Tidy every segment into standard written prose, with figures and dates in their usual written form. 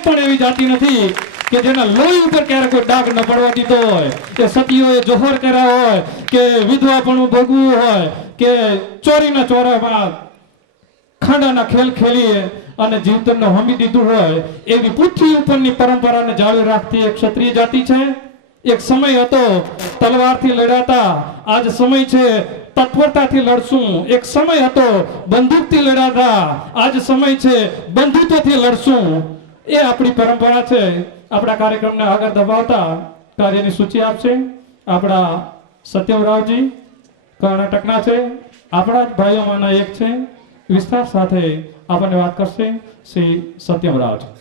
પણ એવી જાતિ નથી કે જેના લોહી ઉપર ક્યારે કોઈ ડાઘ ન પડવા દીધો હોય, કે સતીઓએ જોહર કર્યા હોય, કે વિધવાપણું ભોગવું હોય, કે ચોરીના ચોરામાં ખાંડાના ખેલ ખેલીએ અને જીવતરને હોમી દીધું હોય, એવી પૃથ્વી ઉપરની પરંપરાને જાળવી રાખતી એક ક્ષત્રિય જાતિ છે. એક સમય હતો તલવારથી લડાતા, આજ સમય છે તત્પરતાથી લડશું. એક સમય હતો બંદૂકથી લડાતા, આજ સમય છે બંધુત્વથી લડશું. એ આપણી પરંપરા છે. આપણા કાર્યક્રમને આગળ દબાવતા કાર્યની સૂચિ આપશે આપણા સત્યવરાવજી, કર્ણાટકના છે, આપણા જ ભાઈઓમાંના એક છે. વિસ્તાર સાથે આપણને વાત કરશે શ્રી સત્યવરાવજી.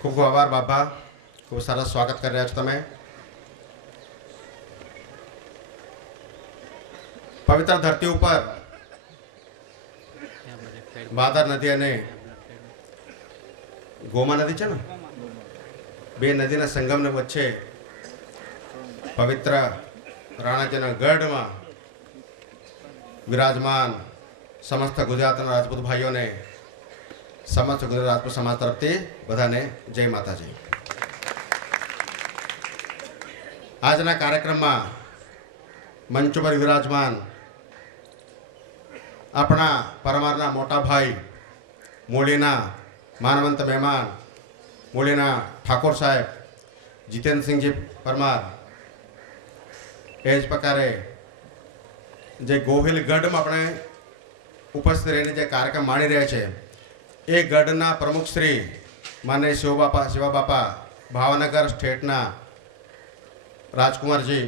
ખૂબ ખૂબ આભાર બાપા, ખૂબ સરસ સ્વાગત કરી રહ્યા છો તમે. પવિત્ર ધરતી ઉપર ભાદર નદી અને ગોમા નદી છે ને, બે નદીના સંગમને વચ્ચે પવિત્ર રાણાજીના ગઢમાં વિરાજમાન સમસ્ત ગુજરાતના રાજપૂત ભાઈઓને, સમસ્ત ગુજરાત રાજપૂત સમાજ તરફથી બધાને જય માતાજી. આજના કાર્યક્રમમાં મંચ પર વિરાજમાન આપણા પરમારના મોટા ભાઈ, મૂળીના માનવંત મહેમાન, મૂળીના ઠાકોર સાહેબ જીતેન્દ્રસિંહજી પરમાર, એ જ પ્રકારે જે ગોહિલ ગઢમાં આપણે ઉપસ્થિત રહીને જે કાર્યક્રમ માણી રહ્યા છે, એ ગઢના પ્રમુખ શ્રી માનનીય શિવાબાપા ભાવનગર સ્ટેટના રાજકુમારજી,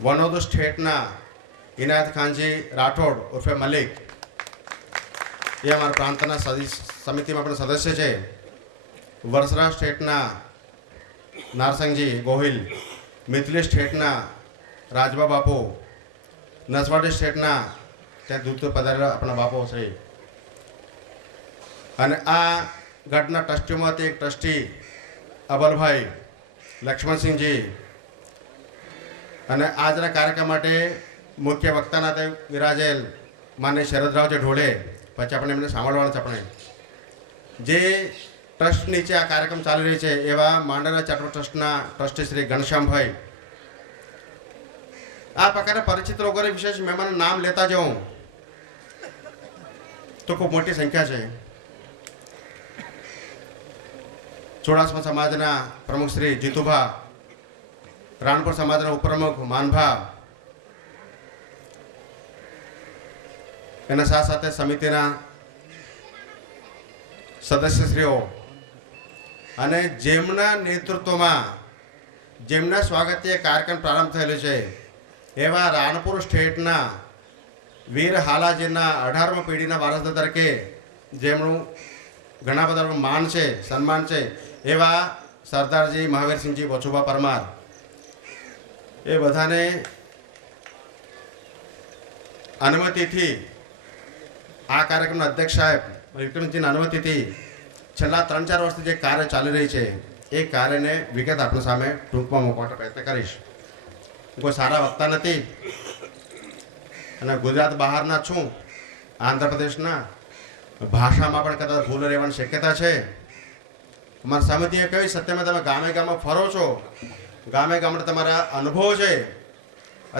વનોદ સ્ટેટના ઇનાયત ખાનજી રાઠોડ ઉર્ફે મલિક, એ અમારા પ્રાંતના સમિતિમાં પણ સદસ્ય છે. વરસરા સ્ટેટના નારસંગજી ગોહિલ, મિથલી સ્ટેટના રાજબા બાપુ, નસવાડી સ્ટેટના ત્યાં દૂધ પધારેલા આપણા બાપુ શ્રી, અને આ ગઢના ટ્રસ્ટીમાંથી એક ટ્રસ્ટી અબલભાઈ લક્ષ્મણસિંહજી, અને આજના કાર્યક્રમ માટે મુખ્ય વક્તાના તે વિરાજેલ માન્ય શરદરાવજી ઢોલે. પછી આપણે એમને સાંભળવાનું છે. આપણે જે ટ્રસ્ટ નીચે આ કાર્યક્રમ ચાલી રહી છે એવા માંડલા ચારિટેબલ ટ્રસ્ટના ટ્રસ્ટી શ્રી ઘનશ્યામભાઈ, આ પ્રકારે પરિચિત લોકોને વિશેષ મહેમાનનું નામ લેતા જાઉં તો ખૂબ મોટી સંખ્યા છે. ચોડાસમા સમાજના પ્રમુખ શ્રી જીતુભા, રાણપુર સમાજના ઉપપ્રમુખ માનભા, એના સાથે સાથે સમિતિના સદસ્યશ્રીઓ, અને જેમના નેતૃત્વમાં જેમના સ્વાગતીય કાર્યક્રમ પ્રારંભ થયેલો છે એવા રાણપુર સ્ટેટના વીર હાલાજીના 18મી પેઢીના વારસદાર તરીકે જેમનું ઘણા બધા માન છે, સન્માન છે, એવા સરદારજી મહાવીરસિંહજી વછુભા પરમાર, એ બધાને અનુમતિથી આ કાર્યક્રમના અધ્યક્ષ સાહેબ વિક્રમજીની અનુમતિથી છેલ્લા 3-4 વર્ષથી જે કાર્ય ચાલી રહી છે એ કાર્યને વિગત આપણી સામે ટૂંકમાં મૂકવાનો પ્રયત્ન કરીશ. કોઈ સારા વક્તા નથી અને ગુજરાત બહારના છું, આંધ્રપ્રદેશના, ભાષામાં પણ કદાચ ભૂલ રહેવાની શક્યતા છે. અમારી સમિતિએ કહ્યું સત્યમાં તમે ગામે ગામમાં ફરો છો, ગામે ગામડે તમારા અનુભવ છે,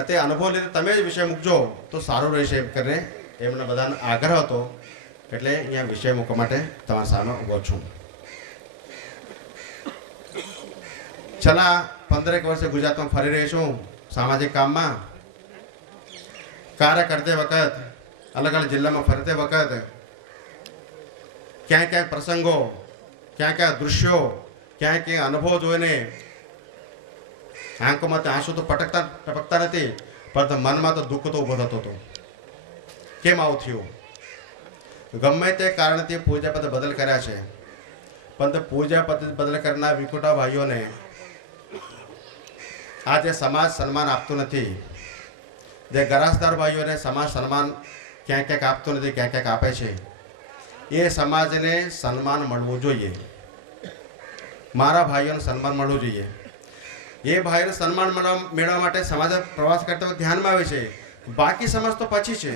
તે અનુભવ લીધે તમે જ વિષય મૂકજો તો સારું રહેશે એમ કરીને એમને બધાનો આગ્રહ હતો. એટલે અહીંયા વિષય મૂકવા માટે તમારા સામે ઊભો છું. છેલ્લા 15 વર્ષે ગુજરાતમાં ફરી રહી છું. સામાજિક કામમાં કાર્ય કરતી વખત, અલગ અલગ જિલ્લામાં ફરતી વખત ક્યાંય ક્યાંક પ્રસંગો, ક્યાં ક્યાં દૃશ્યો, ક્યાં ક્યાં અનુભવ જોઈને આંખોમાંથી આંસુ તો ટપકતા નથી, પરંતુ મનમાં તો દુઃખ તો ઊભો થતો હતો. કેમ આવું થયું? ગમે તે કારણથી પૂજા પદ્ધતિ બદલ કર્યા છે, પરંતુ પૂજા પદ્ધતિ બદલ કરનાર વિખુટા ભાઈઓને આજે સમાજ સન્માન આપતું નથી. જે ગરાસદાર ભાઈઓને સમાજ સન્માન ક્યાંક ક્યાંક આપતું નથી, ક્યાંક ક્યાંક આપે છે. એ સમાજને સન્માન મળવું જોઈએ, મારા ભાઈઓને સન્માન મળવું જોઈએ. એ ભાઈને સન્માન મેળવવા માટે સમાજ પ્રવાસ કરતા વખતે ધ્યાનમાં આવે છે, બાકી સમાજ તો પછી છે,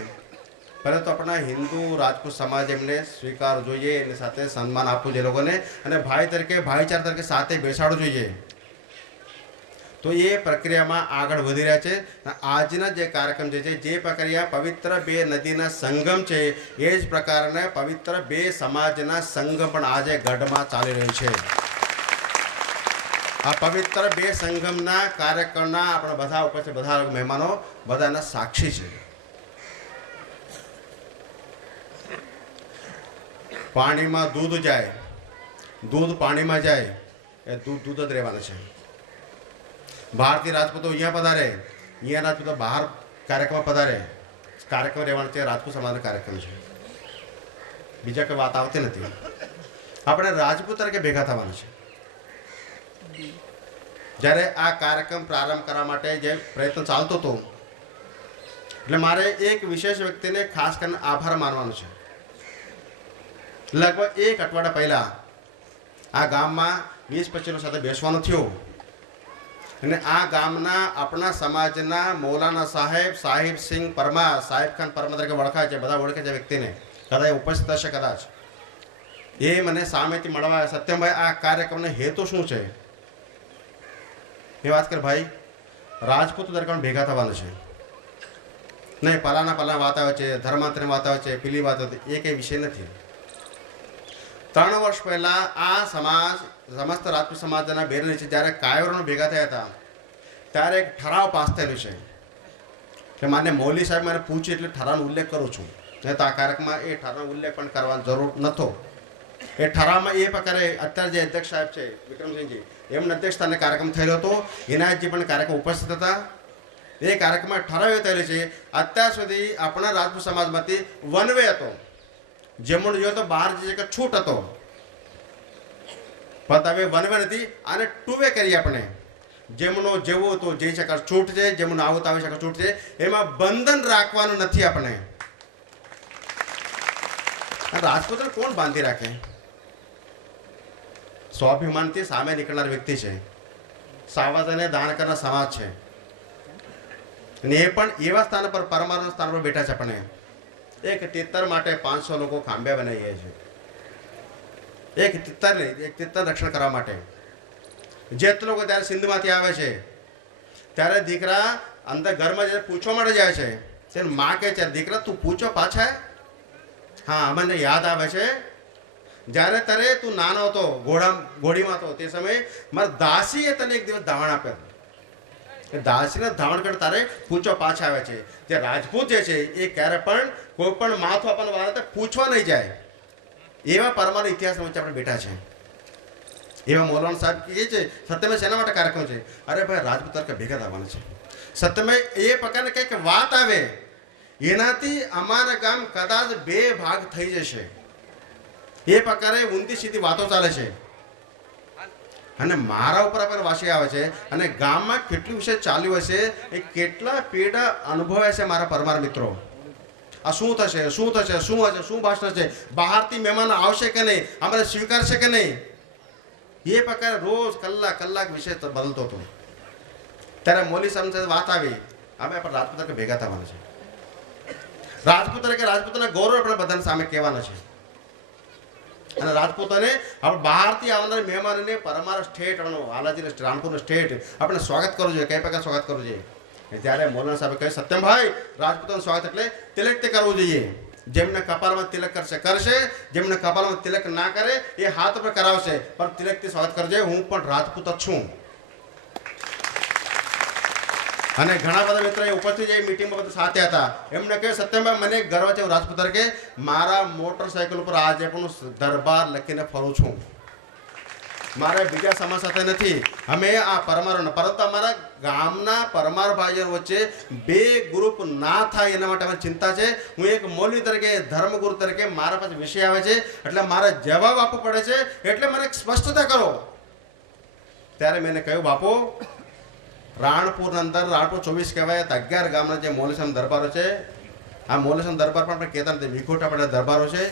પરંતુ આપણા હિન્દુ રાજપૂત સમાજ એમને સ્વીકારવું જોઈએ, એની સાથે સન્માન આપવું જોઈએ લોકોને, અને ભાઈ તરીકે ભાઈચારા તરીકે સાથે બેસાડવું જોઈએ. તો એ પ્રક્રિયામાં આગળ વધી રહ્યા છે. આજના જે કાર્યક્રમ છે જે પ્રક્રિયા પવિત્ર બે નદીના સંગમ છે, એ જ પ્રકારના પવિત્ર બે સમાજના સંગમ પણ આજે ગઢમાં ચાલી રહ્યું છે. આ પવિત્ર બે સંગમના કાર્યક્રમના આપણે બધા ઉપસ્થિત બધા મહેમાનો બધાના સાક્ષી છે. પાણીમાં દૂધ જાય, દૂધ પાણીમાં જાય, એ દૂધ દૂધ જ રહેવાનું છે. બહારથી રાજપૂતો અહીંયા પધારે, અહીંયા રાજપૂતો બહાર કાર્યક્રમ પધારે, કાર્યક્રમ રહેવાનો છે રાજપૂત સમાજનો કાર્યક્રમ છે, બીજા કોઈ વાત આવતી નથી. આપણે રાજપૂત તરીકે ભેગા થવાનું છે. જ્યારે આ કાર્યક્રમ પ્રારંભ કરવા માટે જે પ્રયત્ન ચાલતો હતો, એટલે મારે એક વિશેષ વ્યક્તિને ખાસ કરીને આભાર માનવાનો છે. લગભગ 1 અઠવાડિયા પહેલા આ ગામમાં 20-25 સાથે બેસવાનું થયું, અને આ ગામના આપણા સમાજના મૌલાના સાહેબ સિંહ પરમાર, સાહેબ ખાન પરમાર તરીકે ઓળખાય છે, બધા ઓળખે છે વ્યક્તિને, કદાચ ઉપસ્થિત હશે કદાચ. એ મને સામેથી મળવા, સત્યમભાઈ આ કાર્યક્રમનો હેતુ શું છે? એ વાત કર ભાઈ, રાજપૂત તરીકે ભેગા થવાનું છે, નહીં પલાના વાત આવે છે, ધર્માંતરની વાત આવે છે, પેલી વાત આવે છે, એ કંઈ વિષય નથી. 3 વર્ષ પહેલા આ સમાજ, સમસ્ત રાજપૂત સમાજના બેન નીચે જ્યારે કાયરોનો ભેગા થયા હતા, ત્યારે એક ઠરાવ પાસ થયેલું છે. એટલે માન્ય મૌલી સાહેબ મને પૂછ્યું એટલે ઠરાવનો ઉલ્લેખ કરું છું, નહીં તો આ કાર્યક્રમમાં એ ઠરાવનો ઉલ્લેખ પણ કરવાની જરૂર નહોતો. એ ઠરાવમાં એ પ્રકારે અત્યારે જે અધ્યક્ષ સાહેબ છે વિક્રમસિંહજી, એમના અધ્યક્ષસ્થાને કાર્યક્રમ થયેલો હતો, એનાજી પણ કાર્યક્રમ ઉપસ્થિત હતા. એ કાર્યક્રમમાં ઠરાવ એ થયેલો છે, અત્યાર સુધી આપણા રાજપૂત સમાજમાંથી વન વે હતો, જેમનો જો તો બહાર જે કે છૂટ હતો, પણ હવે વન વે નથી, આને 2 વે કરીએ આપણે. જેમનો જેવું હતું જઈ શકે છૂટ છે, જેમનો આવું આવી શકે છૂટ છે, એમાં બંધન રાખવાનું નથી. આપણે રાજપૂતને કોણ બાંધી રાખે? સ્વાભિમાનથી સામે નીકળનાર વ્યક્તિ છે, સાવધાને દાન કરનાર સમાજ છે, અને એ પણ એવા સ્થાન પર, પરમારના સ્થાન પર બેઠા છે. આપણે એક તિત્તર માટે 500 લોકો ખાંભ્યા બનાવીએ છીએ. એક તિત્તર નહીં, એક તિત્તર રક્ષણ કરવા માટે. જેત લોકો ત્યારે સિંધમાંથી આવે છે, ત્યારે દીકરા અંદર ઘરમાં જઈને પૂછવા માટે જાય છે, તેની માં કહે છે, દીકરા તું પૂછો પાછા? હા, અમને યાદ આવે છે, જ્યારે તારે તું નાનો હતો, ઘોડીમાં હતો, તે સમયે મારા દાસીએ તને એક દિવસ ધાવણ આપેલ. દાસીને ધાવણ કરી તારે પૂછો પાછા આવે છે. જે રાજપૂત જે છે એ ક્યારે પણ કોઈ પણ માથું આપણને વાળા પૂછવા નહીં જાય, એવા પરમાનો ઇતિહાસ વચ્ચે આપણે બેઠા છે. એવા મૌલાના સાહેબ કહે છે, સત્યમે શેના માટે કાર્યક્રમ છે? અરે ભાઈ, રાજપૂત તરીકે ભેગા થવાના છે. સત્યમે એ પ્રકારની કંઈક વાત આવે, એનાથી અમારા ગામ કદાચ 2 ભાગ થઈ જશે. એ પ્રકારે ઊંધી સીધી વાતો ચાલે છે, અને મારા ઉપર આપણે વાસી આવે છે, અને ગામમાં કેટલી વિષય ચાલ્યું હશે, એ કેટલા પીડા અનુભવ્યા છે મારા પરમાર મિત્રો. આ શું થશે, શું થશે, શું હશે, શું ભાષણ છે, બહારથી મહેમાન આવશે કે નહીં, અમારે સ્વીકારશે કે નહીં, એ પ્રકારે રોજ કલાક વિષય બદલતો હતો. ત્યારે મૌલી સાહેબ સાથે વાત આવી, અમે પણ રાજપૂત તરીકે ભેગા થવાના છે. રાજપૂત તરીકે રાજપૂતના ગૌરવ આપણે બધાને સામે કહેવાના છે. અને રાજપૂતોને આપણે બહારથી આવનાર મહેમાનોને પરમાર સ્ટેટ, વાલાજીને રાણપુરનું સ્ટેટ આપણે સ્વાગત કરવું જોઈએ. કઈ પ્રકાર સ્વાગત કરવું જોઈએ? ત્યારે મૌલાના સાહેબે કહ્યું, સત્યમભાઈ, રાજપૂતોનું સ્વાગત એટલે તિલકથી કરવું જોઈએ. જેમને કપાળમાં તિલક કરશે, જેમને કપાળમાં તિલક ના કરે એ હાથ પર કરાવશે, પણ તિલકથી સ્વાગત કરજે. હું પણ રાજપૂત જ છું. અને ઘણા બધા મિત્રો ઉપસ્થિત એ મીટિંગમાં બધા સાથે હતા. એમને કહ્યું, સત્યમભાઈ, મને ગર્વ છે રાજપૂત તરીકે, મારા મોટરસાયકલ ઉપર આજે પણ દરબાર લખીને ફરું છું. મારે બીજા સમાજ સાથે નથી. અમે આ પરમારોના, પરંતુ અમારા ગામના પરમાર ભાઈઓ વચ્ચે 2 ગ્રુપ ના થાય એના માટે અમારી ચિંતા છે. હું એક મૌલવી તરીકે, ધર્મગુરુ તરીકે મારા પાસે વિષય આવે છે, એટલે મારે જવાબ આપવો પડે છે, એટલે મને સ્પષ્ટતા કરો. ત્યારે મેં કહ્યું, બાપુ, રાણપુરના અંદર, રાણપુર 24 કહેવાય, 11 ગામના જે મૌલેસમ દરબારો છે, આ મૌલેસમ દરબાર પણ આપણે કહેતા નથી, વિખોટા પડે દરબારો છે.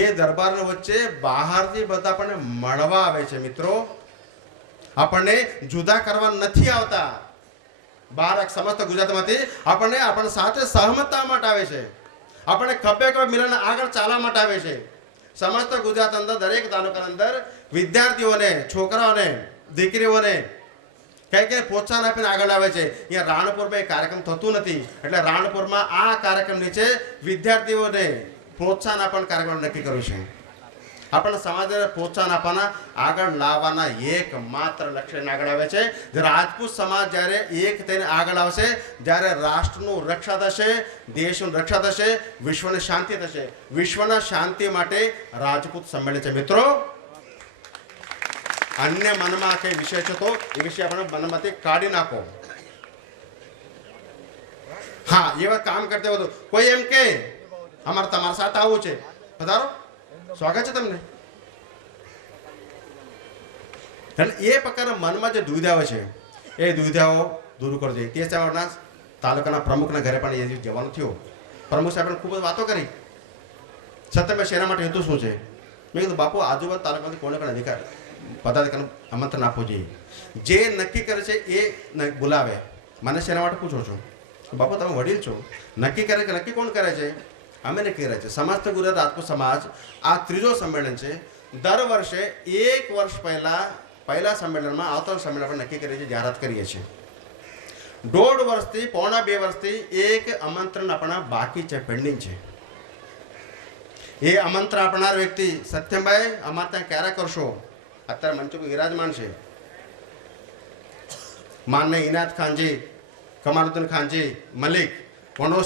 એ દરબારની વચ્ચે બહારથી બધા આપણને મળવા આવે છે મિત્રો. આપણને જુદા કરવા નથી આવતા. બહાર સમસ્ત ગુજરાતમાંથી આપણને સાથે સહમતતા માટે આવે છે. આપણને ખભે ખભે મિલન આગળ ચાલવા માટે આવે છે. સમસ્ત ગુજરાત અંદર દરેક તાલુકા અંદર વિદ્યાર્થીઓને, છોકરાઓને, દીકરીઓને કઈ પ્રોત્સાહન આપીને આગળ આવે છે. અહીંયા રાણપુરમાં એ કાર્યક્રમ થતું નથી, એટલે રાણપુરમાં આ કાર્યક્રમ નીચે વિદ્યાર્થીઓને પ્રોત્સાહન આપવાનું કાર્યક્રમ નક્કી કર્યું છે. આપણને સમાજને પ્રોત્સાહન આપવાના, આગળ લાવવાના એકમાત્ર લક્ષ્ય આગળ આવે છે. રાજપૂત સમાજ જ્યારે એક થઈને આગળ આવશે, જ્યારે રાષ્ટ્રનું રક્ષા થશે, દેશનું રક્ષા થશે, વિશ્વની શાંતિ થશે. વિશ્વના શાંતિ માટે રાજપૂત સંમેલન છે. મિત્રો, અન્ય મનમાં કઈ વિષય છે તો એ વિષય આપણે મનમાંથી કાઢી નાખો. હા, એવા કામ કરતે બધું કોઈ એમ કે અમારે તમારા સાથે આવવું છે, પધારો, સ્વાગત છે તમને. એટલે એ પ્રકારના મનમાં જે દુવિધાઓ છે એ દુવિધાઓ દૂર કરી દે. તે સાહેબના તાલુકાના પ્રમુખના ઘરે પણ એ જવાનું થયું. પ્રમુખ સાહેબ ખૂબ જ વાતો કરી. છતાં મેં શેના માટે હેતુ શું છે? મેં કીધું બાપુ, આજુબાજુ તાલુકામાંથી કોને પણ અધિકાર પદાધિકારીનું આમંત્રણ આપવું જોઈએ. જે નક્કી કરે છે એ બોલાવે. મને શેના માટે પૂછો છો? બાપુ, તમે વડીલ છો, નક્કી કરે કે નક્કી કોણ કરે છે? અમે નક્કી કરે છે. સમસ્ત ગુજરાત રાજપૂત સમાજ આ ત્રીજો સંમેલન છે. દર વર્ષે 1 વર્ષ પહેલા સંમેલનમાં આવતા સંમેલન આપણે નક્કી કરીએ છીએ, જાહેરાત કરીએ છીએ. 1.5 વર્ષથી, પોણા 2 વર્ષથી એક આમંત્રણ આપણા બાકી છે, પેન્ડિંગ છે. એ આમંત્રણ આપનાર વ્યક્તિ સત્યમભાઈ અમારે ત્યાં ક્યારે કરશો? અત્યારે મંચ પર વિરાજમાન છે માનનીય ઇનાયત ખાનજી, કમાલુદ્દીન ખાનજી, મલિક, વનોજ